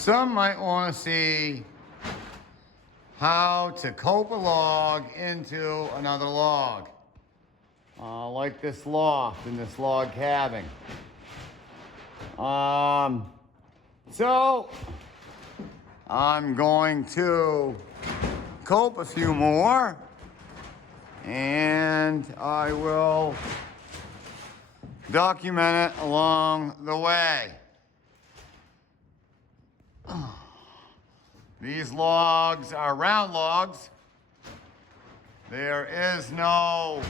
Some might want to see how to cope a log into another log. Like this loft and this log cabin. So I'm going to cope a few more and I will document it along the way. These logs are round logs. There is no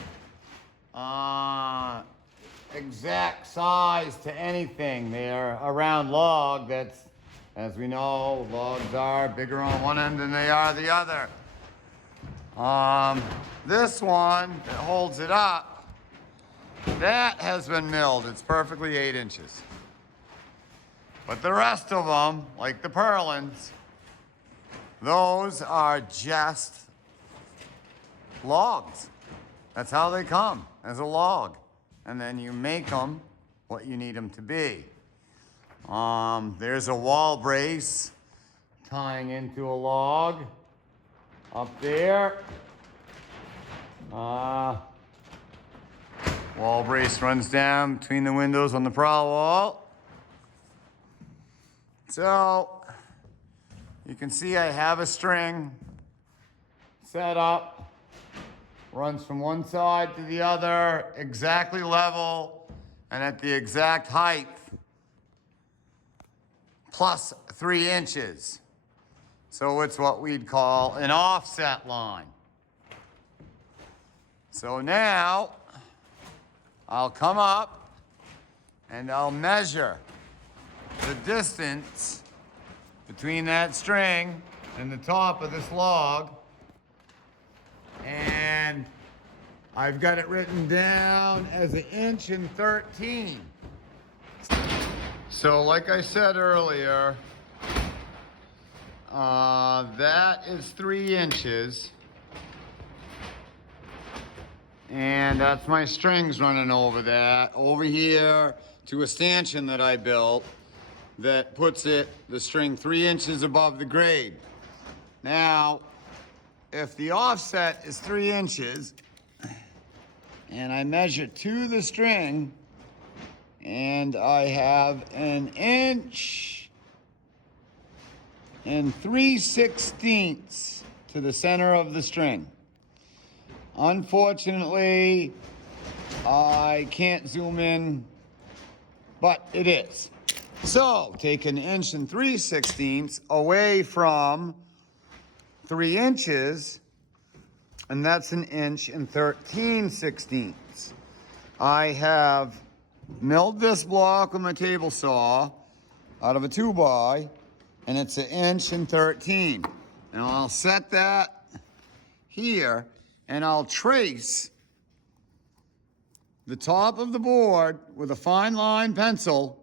exact size to anything. They're a round log that's, as we know, logs are bigger on one end than they are the other. This one that holds it up, that has been milled. It's perfectly 8 inches. But the rest of them, like the purlins, those are just logs. That's how they come, as a log. And then you make them what you need them to be. There's a wall brace tying into a log up there. Wall brace runs down between the windows on the prow wall. So you can see I have a string set up, runs from one side to the other, exactly level and at the exact height, plus 3 inches. So it's what we'd call an offset line. So now I'll come up and I'll measure the distance between that string and the top of this log. And I've got it written down as 1 inch and 13. So like I said earlier, that is 3 inches. And that's my strings running over that. Over here to a stanchion that I built that puts the string 3 inches above the grade. Now, if the offset is 3 inches and I measure to the string and I have 1 inch and 3/16 to the center of the string. Unfortunately, I can't zoom in, but it is. So take 1 inch and 3/16 away from 3 inches, and that's 1 inch and 13/16. I have milled this block with my table saw out of a 2x, and it's 1 inch and 13. And I'll set that here, and I'll trace the top of the board with a fine line pencil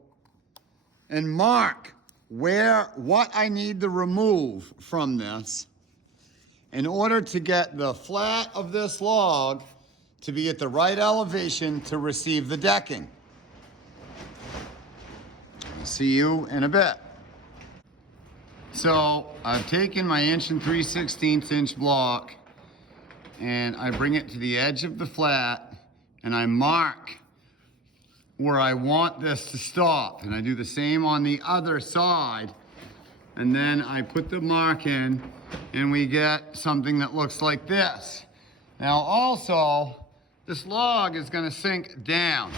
and mark what I need to remove from this in order to get the flat of this log to be at the right elevation to receive the decking. I'll see you in a bit. So I've taken my 1 inch and 3/16 inch block and I bring it to the edge of the flat and I mark where I want this to stop. And I do the same on the other side. And then I put the mark in and we get something that looks like this. Now also, this log is gonna sink down.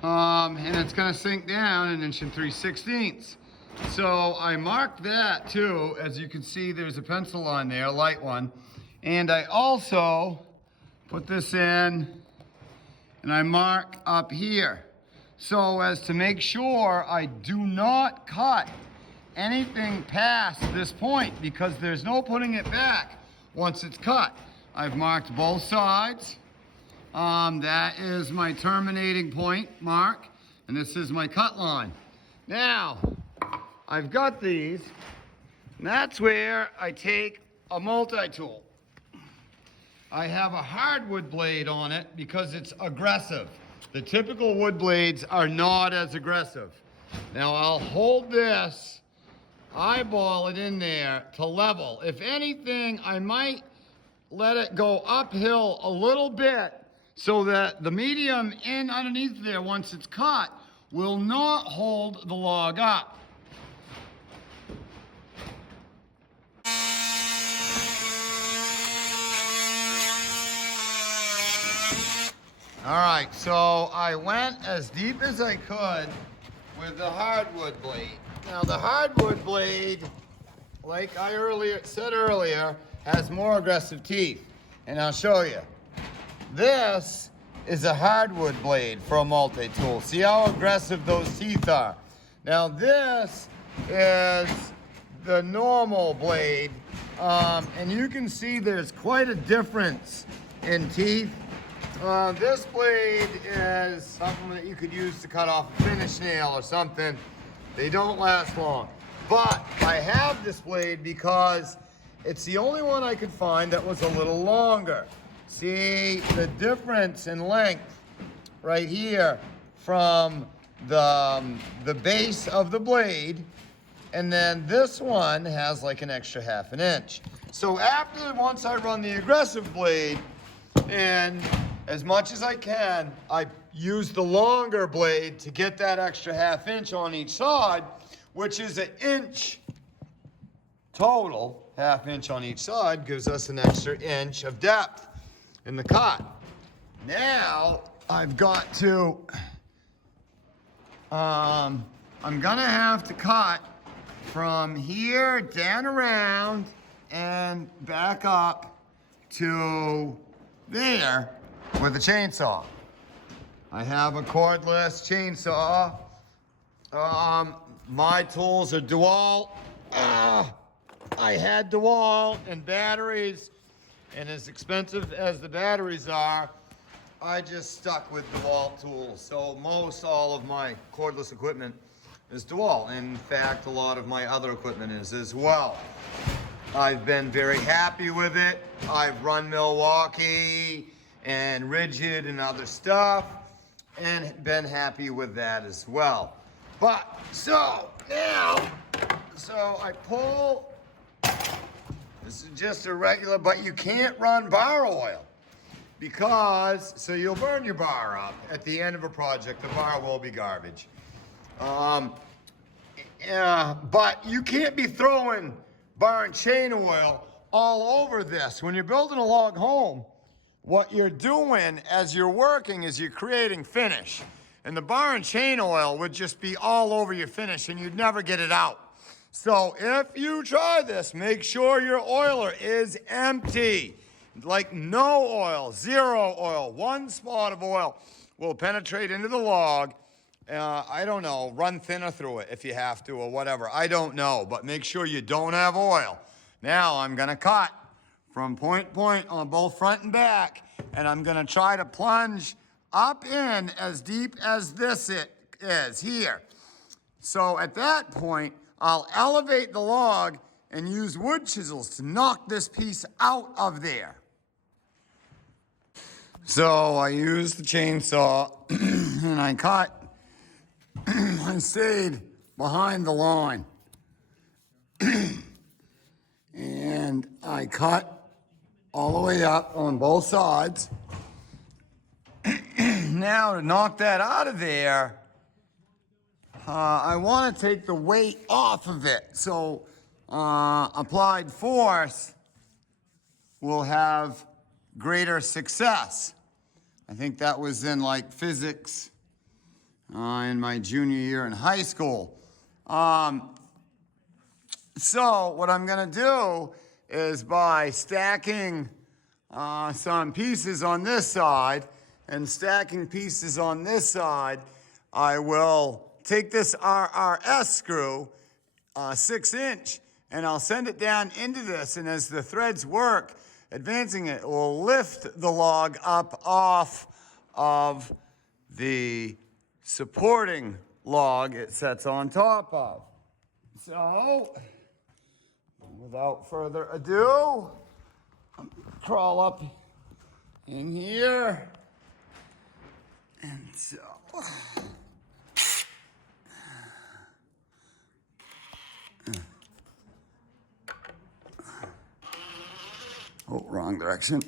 And it's gonna sink down 1 inch and 3/16. So I marked that too. As you can see, there's a pencil on there, a light one. And I also put this in and I mark up here so as to make sure I do not cut anything past this point because there's no putting it back once it's cut. I've marked both sides. That is my terminating point mark, and this is my cut line. Now, I've got these, and that's where I take a multi-tool. I have a hardwood blade on it because it's aggressive. The typical wood blades are not as aggressive. Now I'll hold this eyeball it in there to level. If anything, I might let it go uphill a little bit so that the medium in underneath there, once it's cut, will not hold the log up. All right, so I went as deep as I could with the hardwood blade. Now the hardwood blade, like I said earlier, has more aggressive teeth, and I'll show you. This is a hardwood blade for a multi-tool. See how aggressive those teeth are. Now this is the normal blade, and you can see there's quite a difference in teeth. This blade is something that you could use to cut off a finish nail or something. They don't last long. But I have this blade because it's the only one I could find that was a little longer. See the difference in length right here from the base of the blade, and then this one has like an extra ½ inch. So once I run the aggressive blade, and as much as I can, I use the longer blade to get that extra ½ inch on each side, which is an inch total. ½ inch on each side gives us an extra inch of depth in the cut. Now I've got to, I'm gonna have to cut from here down around and back up to there with a chainsaw. I have a cordless chainsaw. My tools are DeWalt. I had DeWalt and batteries, and as expensive as the batteries are, I just stuck with DeWalt tools. So most all of my cordless equipment is DeWalt. In fact, a lot of my other equipment is as well. I've been very happy with it. I've run Milwaukee and Rigid and other stuff, and been happy with that as well. But so now, I pull, this is just a regular, but you can't run bar oil because, so you'll burn your bar up at the end of a project. The bar will be garbage. But you can't be throwing bar and chain oil all over this. When you're building a log home, what you're doing as you're working is you're creating finish. And the bar and chain oil would just be all over your finish and you'd never get it out. So if you try this, make sure your oiler is empty. Like no oil, zero oil, one spot of oil will penetrate into the log. I don't know, run thinner through it if you have to or whatever. I don't know, but make sure you don't have oil. Now I'm gonna cut from point to point on both front and back, and I'm gonna try to plunge up in as deep as this is here. So at that point, I'll elevate the log and use wood chisels to knock this piece out of there. So I used the chainsaw and I cut. I stayed behind the line and I cut all the way up on both sides. Now to knock that out of there, I want to take the weight off of it. So applied force will have greater success. I think that was in like physics in my junior year in high school. So what I'm gonna do is by stacking some pieces on this side and stacking pieces on this side, I will take this RRS screw, 6-inch, and I'll send it down into this, and as the threads work, advancing it will lift the log up off of the supporting log it sets on top of. So, without further ado, crawl up in here, and so, Oh, wrong direction.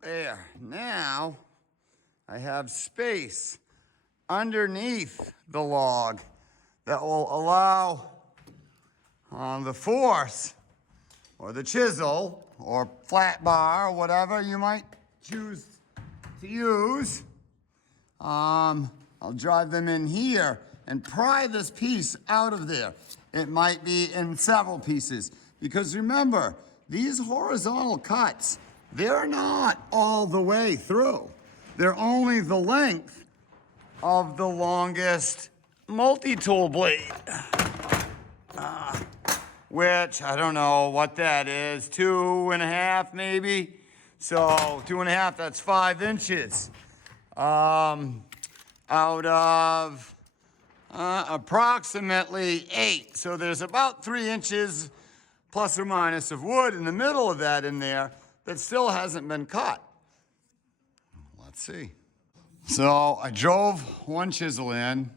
There, now I have space underneath the log that will allow the force or the chisel or flat bar or whatever you might choose to use. I'll drive them in here and pry this piece out of there. It might be in several pieces because remember, these horizontal cuts, they're not all the way through. They're only the length of the longest multi-tool blade. Which, I don't know what that is, 2.5 maybe? So 2.5, that's 5 inches. Out of approximately 8. So there's about 3 inches plus or minus of wood in the middle of that in there that still hasn't been cut. Let's see. So I drove one chisel in,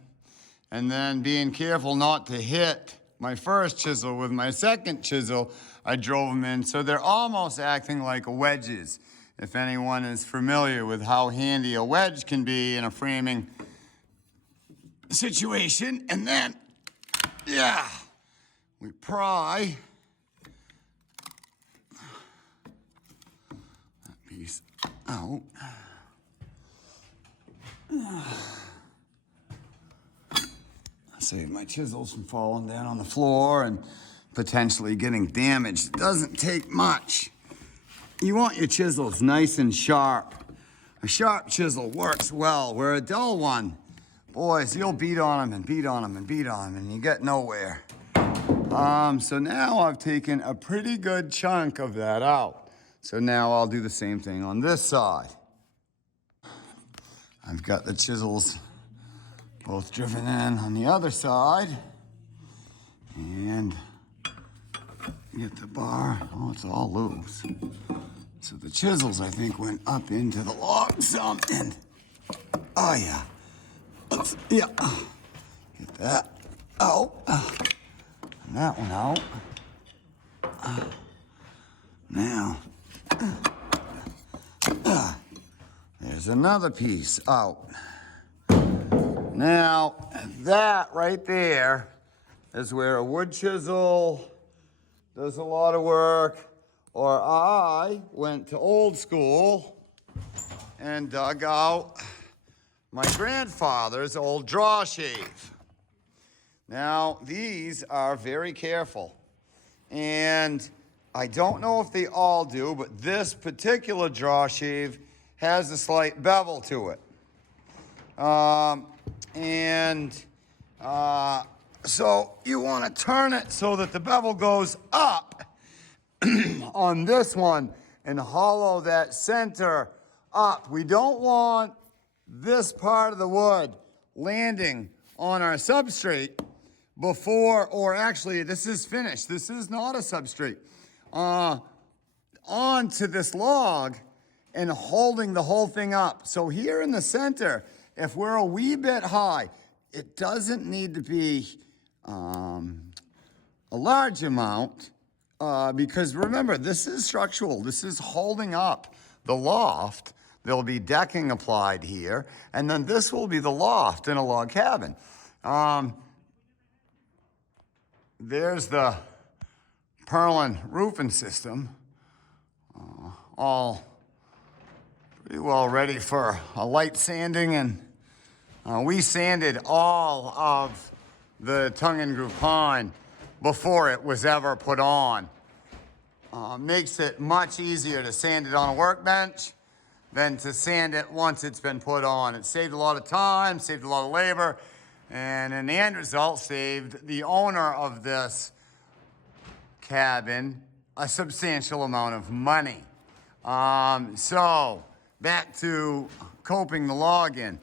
and then being careful not to hit my first chisel with my second chisel, I drove them in. So they're almost acting like wedges, if anyone is familiar with how handy a wedge can be in a framing situation. And then, yeah, we pry that piece out. Save my chisels from falling down on the floor and potentially getting damaged. It doesn't take much. You want your chisels nice and sharp. A sharp chisel works well, where a dull one, boys, you'll beat on them and beat on them and beat on them and you get nowhere. So now I've taken a pretty good chunk of that out. So now I'll do the same thing on this side. I've got the chisels both driven in on the other side. And get the bar. Oh, it's all loose. So the chisels, I think, went up into the log some. And, oh yeah. Yeah. Get that out. And that one out. Now, there's another piece out. Now, that right there is where a wood chisel does a lot of work, or I went to old school and dug out my grandfather's old draw shave. Now, these are very careful, and I don't know if they all do, but this particular draw shave has a slight bevel to it. So you want to turn it so that the bevel goes up on this one and hollow that center up. We don't want this part of the wood landing on our substrate before, or actually this is finished. This is not a substrate. Onto this log and holding the whole thing up. So here in the center, if we're a wee bit high, it doesn't need to be a large amount because remember, this is structural. This is holding up the loft. There'll be decking applied here, and then this will be the loft in a log cabin. There's the purlin roofing system, all pretty well ready for a light sanding, and we sanded all of the tongue and groove pine before it was ever put on. Makes it much easier to sand it on a workbench than to sand it once it's been put on. It saved a lot of time, saved a lot of labor, and in the end result, saved the owner of this cabin a substantial amount of money. So back to coping the log in.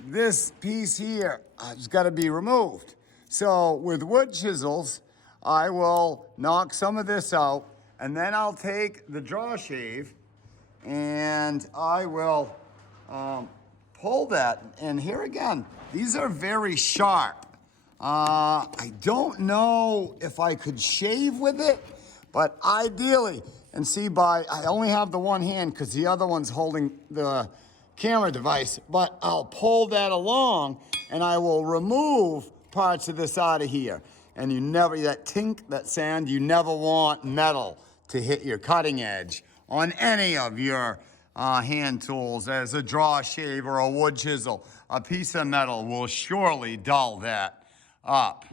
This piece here has got to be removed. So with wood chisels, I will knock some of this out, and then I'll take the draw shave and I will pull that, and here again, these are very sharp. I don't know if I could shave with it, but ideally, and see I only have the one hand because the other one's holding the camera device, but I'll pull that along and I will remove parts of this out of here. And you never, that tink, that sound, you never want metal to hit your cutting edge on any of your hand tools. As a draw shave or a wood chisel, a piece of metal will surely dull that up.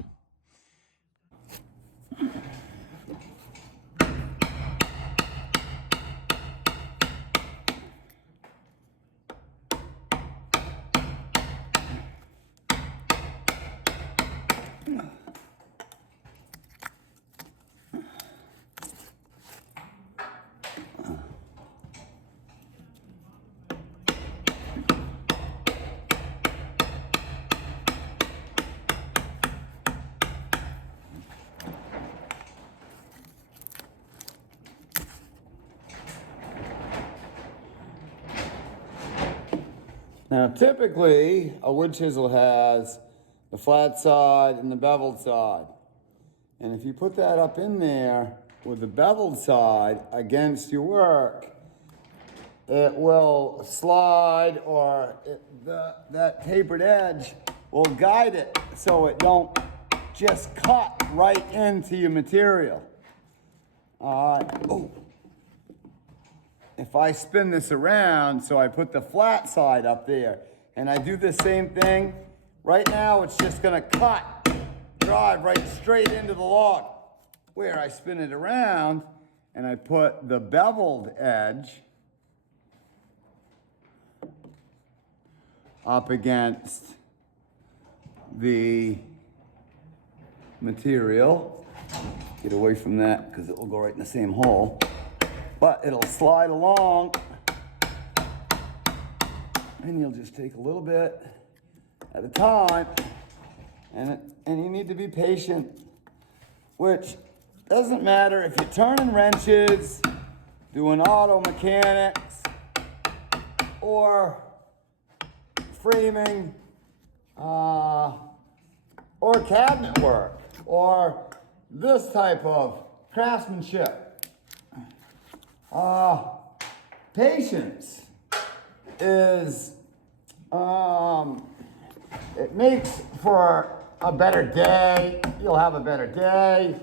Now, typically, a wood chisel has the flat side and the beveled side. And if you put that up in there with the beveled side against your work, it will slide, or that tapered edge will guide it so it don't just cut right into your material. If I spin this around, so I put the flat side up there, and I do the same thing, right now it's just gonna drive right straight into the log. Where I spin it around, and I put the beveled edge up against the material. Get away from that, because it will go right in the same hole. But it'll slide along, and you'll just take a little bit at a time, and you need to be patient, which doesn't matter if you're turning wrenches, doing auto mechanics, or framing, or cabinet work, or this type of craftsmanship. Patience is, it makes for a better day. You'll have a better day,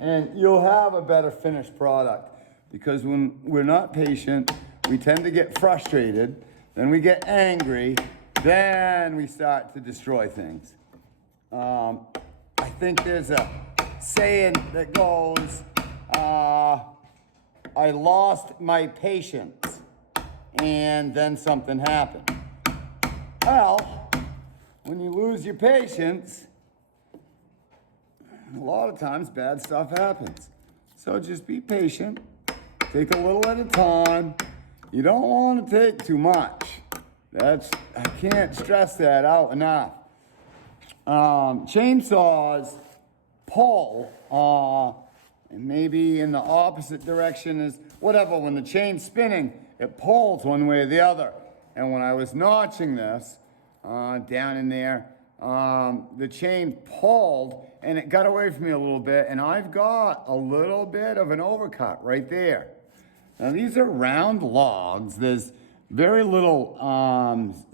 and you'll have a better finished product. Because when we're not patient, we tend to get frustrated, then we get angry, then we start to destroy things. I think there's a saying that goes, I lost my patience, and then something happened. Well, when you lose your patience, a lot of times bad stuff happens. So just be patient, take a little at a time. You don't want to take too much. I can't stress that out enough. Chainsaws pull, and maybe in the opposite direction is whatever. When the chain's spinning, it pulls one way or the other. And when I was notching this down in there, the chain pulled and it got away from me a little bit, and I've got a little bit of an overcut right there. Now these are round logs. There's very little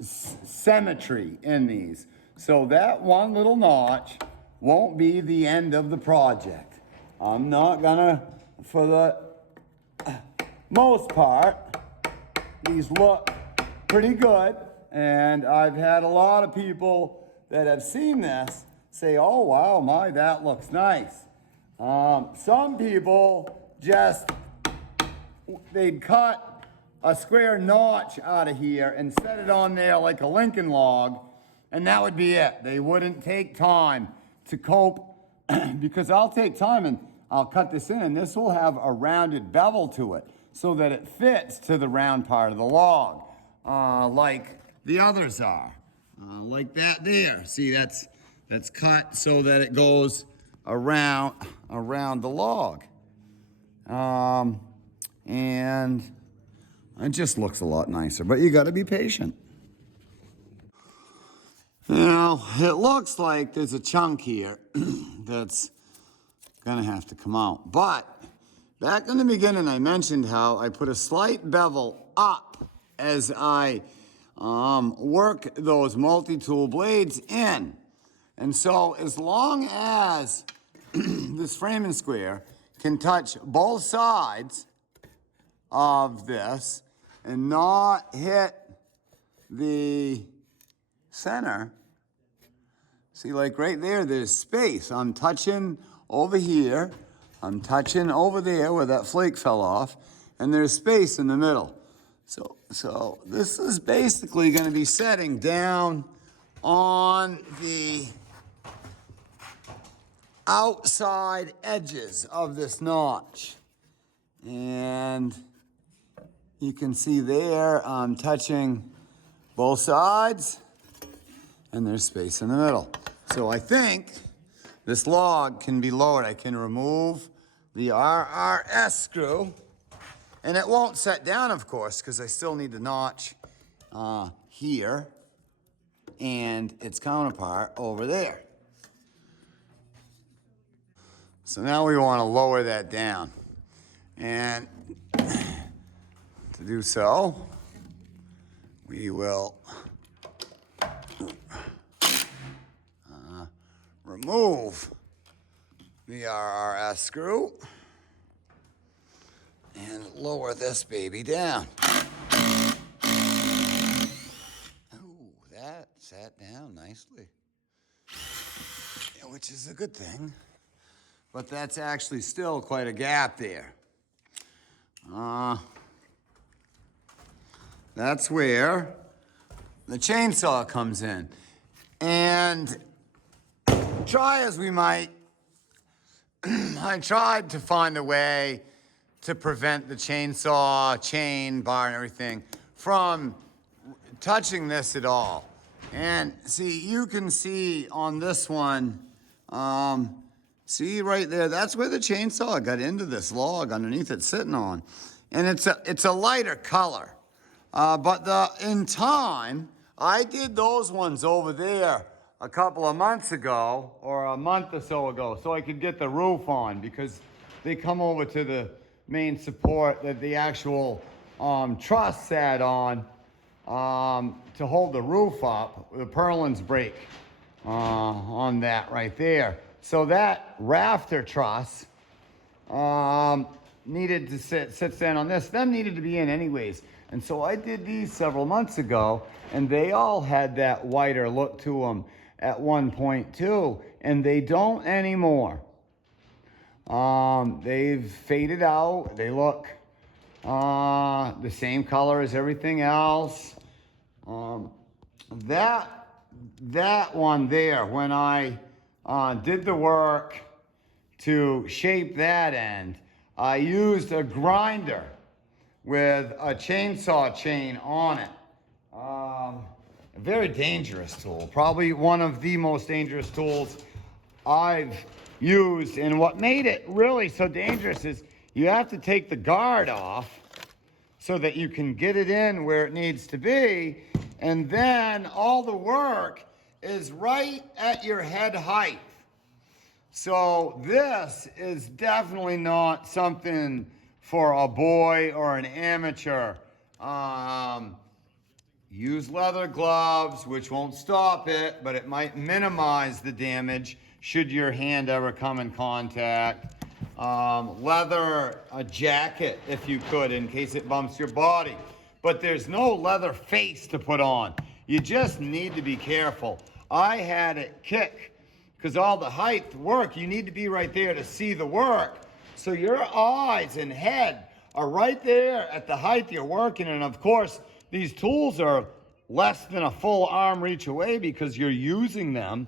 symmetry in these. So that one little notch won't be the end of the project. I'm not gonna, for the most part, these look pretty good, and I've had a lot of people that have seen this say, oh wow, that looks nice. Some people just, they'd cut a square notch out of here and set it on there like a Lincoln log, and that would be it. They wouldn't take time to cope, because I'll take time and I'll cut this in, and this will have a rounded bevel to it so that it fits to the round part of the log, like the others are, like that there. See, that's cut so that it goes around the log, and it just looks a lot nicer. But you got to be patient. Now, it looks like there's a chunk here that's gonna have to come out. But back in the beginning, I mentioned how I put a slight bevel up as I work those multi-tool blades in. And so as long as this framing square can touch both sides of this and not hit the center, see, like right there, there's space. I'm touching over here, I'm touching over there where that flake fell off, and there's space in the middle. So this is basically going to be setting down on the outside edges of this notch. And you can see there I'm touching both sides, and there's space in the middle. So I think this log can be lowered. I can remove the RRS screw, and it won't set down, of course, because I still need the notch here and its counterpart over there. So now we want to lower that down. And to do so, we will remove the RRS screw and lower this baby down. Oh, that sat down nicely, which is a good thing. But that's actually still quite a gap there. That's where the chainsaw comes in. And try as we might, I tried to find a way to prevent the chainsaw, chain, bar, and everything from touching this at all. And see, you can see on this one, see right there, that's where the chainsaw got into this log underneath it's sitting on. And it's a lighter color. But in time, I did those ones over there a couple of months ago, or a month or so ago, so I could get the roof on, because they come over to the main support that the actual truss sat on to hold the roof up. The purlins break on that right there. So that rafter truss needed to sit stand on this. Them needed to be in anyways. And so I did these several months ago, and they all had that whiter look to them at one point too, and they don't anymore. They've faded out. They look the same color as everything else. That one there, when I did the work to shape that end, I used a grinder with a chainsaw chain on it. A very dangerous tool, probably one of the most dangerous tools I've used. And what made it really so dangerous is you have to take the guard off so that you can get it in where it needs to be. And then all the work is right at your head height. So this is definitely not something for a boy or an amateur. Use leather gloves, which won't stop it, but it might minimize the damage should your hand ever come in contact. Leather, a jacket if you could, in case it bumps your body. But there's no leather face to put on. You just need to be careful. I had it kick, because all the height work, you need to be right there to see the work. So your eyes and head are right there at the height you're working. And of course, these tools are less than a full arm reach away because you're using them.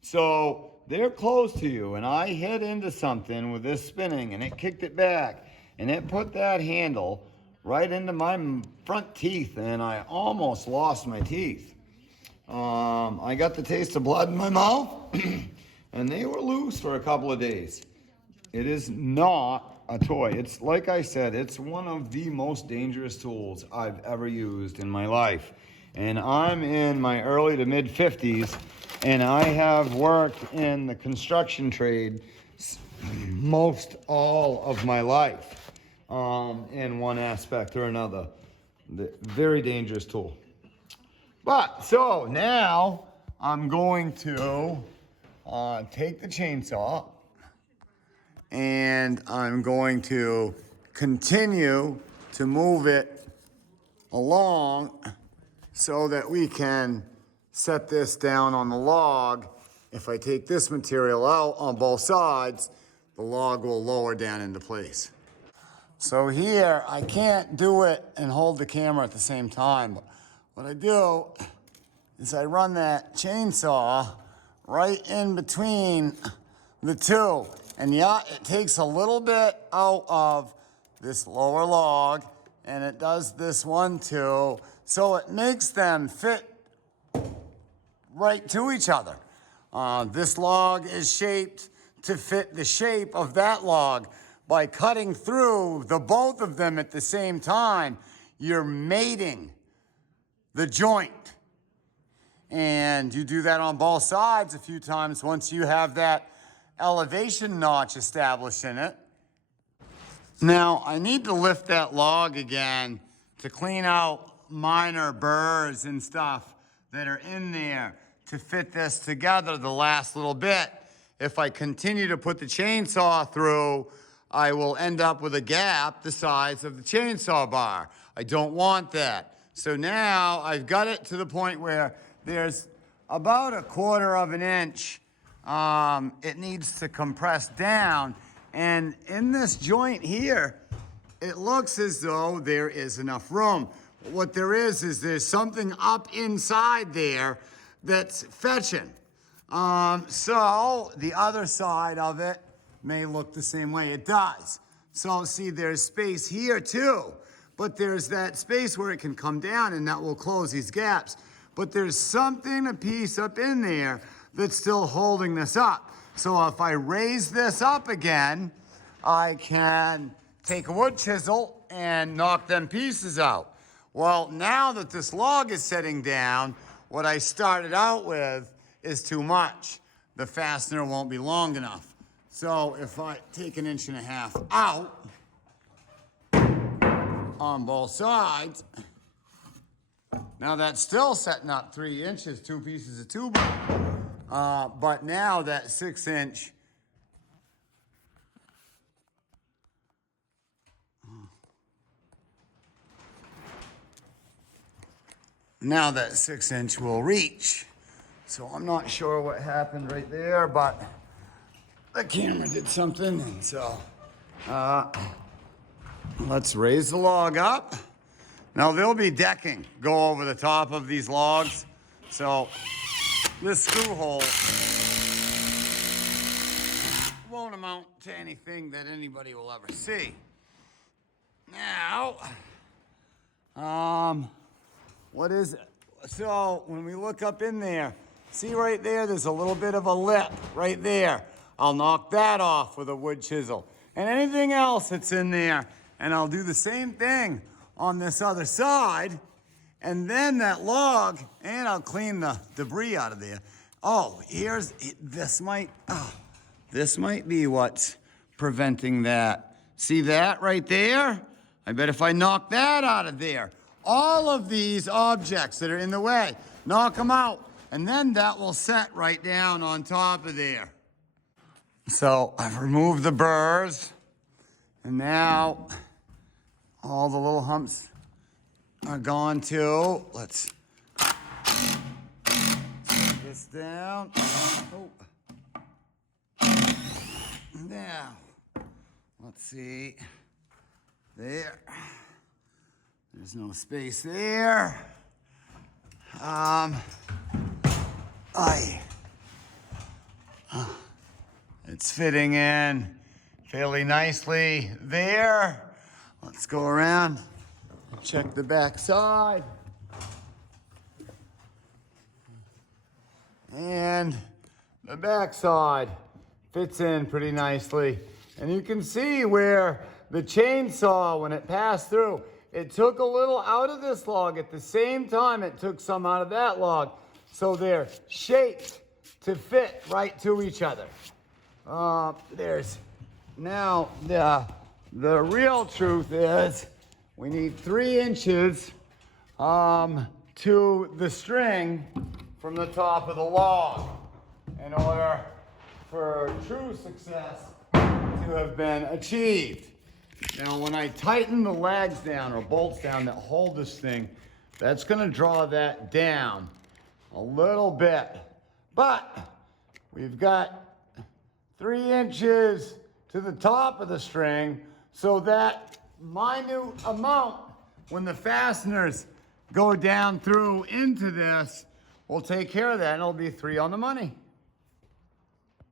So they're close to you. And I hit into something with this spinning, and it kicked it back. And it put that handle right into my front teeth, and I almost lost my teeth. I got the taste of blood in my mouth, and they were loose for a couple of days. It is not a toy. It's, like I said, it's one of the most dangerous tools I've ever used in my life. and I'm in my early to mid 50s, and I have worked in the construction trade most all of my life, in one aspect or another. Very dangerous tool. But so now I'm going to take the chainsaw, and I'm going to continue to move it along so that we can set this down on the log. If I take this material out on both sides, the log will lower down into place. So here, I can't do it and hold the camera at the same time. But what I do is I run that chainsaw right in between the two. And yeah, it takes a little bit out of this lower log, and it does this one too. So it makes them fit right to each other. This log is shaped to fit the shape of that log. By cutting through the both of them at the same time, you're mating the joint. And you do that on both sides a few times once you have that elevation notch established in it. Now, I need to lift that log again to clean out minor burrs and stuff that are in there to fit this together the last little bit. If I continue to put the chainsaw through, I will end up with a gap the size of the chainsaw bar. I don't want that. So now I've got it to the point where there's about 1/4 of an inch. It needs to compress down. And in this joint here, it looks as though there is enough room. But what there is there's something up inside there that's fetching. So the other side of it may look the same way. It does. So see, there's space here too, but there's that space where it can come down, and that will close these gaps. But there's something, a piece up in there that's still holding this up. So if I raise this up again, I can take a wood chisel and knock them pieces out. Well, now that this log is setting down, what I started out with is too much. The fastener won't be long enough. So if I take 1.5 inches out on both sides, now that's still setting up 3 inches, 2 pieces of tubing. But now that 6-inch now that 6-inch will reach. So I'm not sure what happened right there, but the camera did something, and so let's raise the log up. Now there'll be decking go over the top of these logs, so this screw hole won't amount to anything that anybody will ever see. Now, what is it? So when we look up in there, see right there, there's a little bit of a lip right there. I'll knock that off with a wood chisel. And anything else that's in there, and I'll do the same thing on this other side, and then that log, and I'll clean the debris out of there. Oh, this might be what's preventing that. See that right there? I bet if I knock that out of there, all of these objects that are in the way, knock them out, and then that will set right down on top of there. So I've removed the burrs, and now all the little humps are gone too. Let's set this down. Oh. Now, let's see. There. There's no space there. It's fitting in fairly nicely there. Let's go around and check the back side. And the back side fits in pretty nicely. And you can see where the chainsaw, when it passed through, it took a little out of this log. At the same time, it took some out of that log. So they're shaped to fit right to each other. There's now the real truth is we need 3 inches to the string from the top of the log in order for true success to have been achieved. Now, when I tighten the legs down or bolts down that hold this thing, that's gonna draw that down a little bit. But we've got 3 inches to the top of the string, so that minute amount, when the fasteners go down through into this, we'll take care of that, and it'll be 3 on the money.